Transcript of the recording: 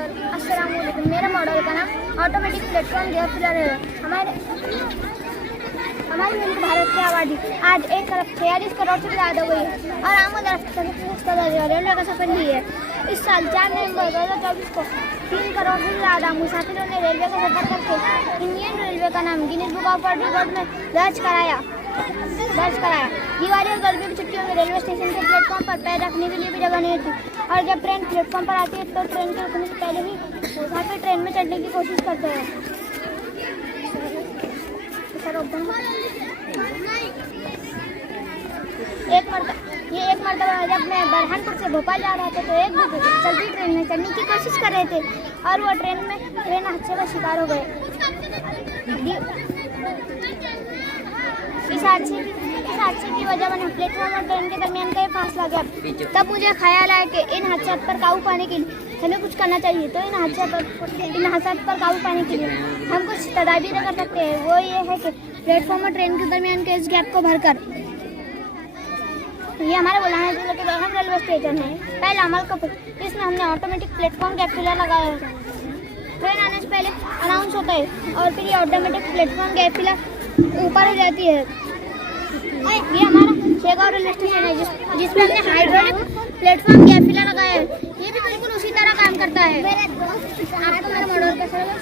अस्सलाम वालेकुम। मेरा मॉडल का नाम ऑटोमेटिक प्लेटफॉर्म गैप फिलर है। हमारी मुल्क भारत की आबादी आज 1 करोड़ से ज़्यादा हो गई है और आमद रेलवे का सफर भी है। इस साल 4 नवंबर 2024 को 3 करोड़ से ज़्यादा मुसाफिरों ने रेलवे का सफर करके इंडियन रेलवे का नाम Guinness book of world record में दर्ज कराया। दिवाली और गर्मियों की छुट्टियों में रेलवे स्टेशन के प्लेटफॉर्म पर पैर रखने के लिए भी जगह नहीं होती और जब ट्रेन प्लेटफॉर्म पर आती है तो ट्रेन के रुकने से पहले ही मुसाफिर ट्रेन में चढ़ने की कोशिश करते हैं। एक मरतबा जब मैं बरहानपुर से भोपाल जा रहा था तो एक बुजुर्ग चलती ट्रेन में चढ़ने की कोशिश कर रहे थे और वो ट्रेन हादसे का शिकार हो गए। इस हादसे की वजह बने प्लेटफॉर्म और ट्रेन के दरमियान का फासला गया। तब मुझे ख्याल आया कि इन हादसों पर काबू पाने के लिए हमें कुछ करना चाहिए। तो इन हादसों पर काबू पाने के लिए हम कुछ तदाबीर कर सकते हैं। वो ये है कि प्लेटफॉर्म और ट्रेन के दरमियान के इस गैप को भरकर, ये हमारे बुलंदशहर जिले के बेगम रेलवे स्टेशन है, पहला अमल का इसमें हमने ऑटोमेटिक प्लेटफॉर्म गैप फिलर लगाया है। ट्रेन आने से पहले अनाउंस होता है और फिर ये ऑटोमेटिक प्लेटफॉर्म गैप फिलर ऊपर हो जाती है। ये हमारा शेगांव रेलवे स्टेशन है जिसमें हमने हाइड्रोलिक प्लेटफॉर्म गैप फिलर लगाया है। ये भी बिल्कुल उसी तरह काम करता है। आपको मेरा मॉडल कैसा लगा?